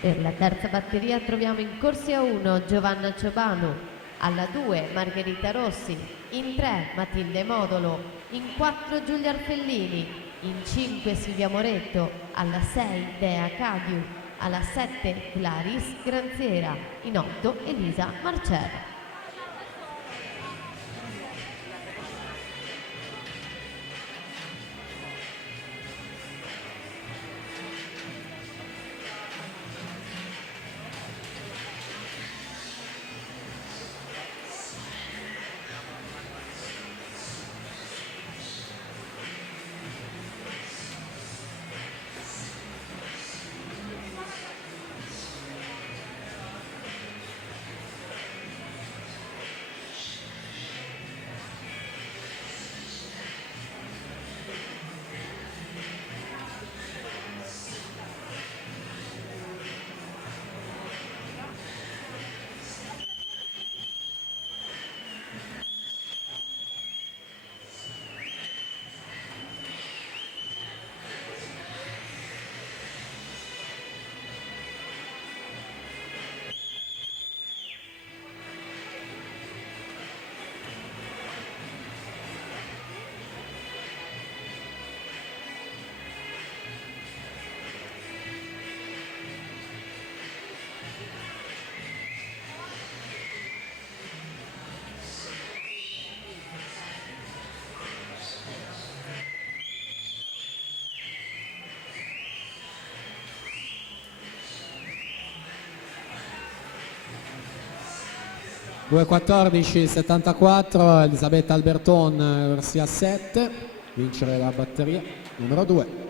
Per la terza batteria troviamo in corsia 1 Giovanna Ciobanu, alla 2 Margherita Rossi, in 3 Matilde Modolo, in 4 Giulia Arfellini, in 5 Silvia Moretto, alla 6 Dea Cagiu, alla 7 Claris Granziera, in 8 Elisa Marcello. Due 14,74 Elisabetta Alberton, corsia 7, vincere la batteria numero 2.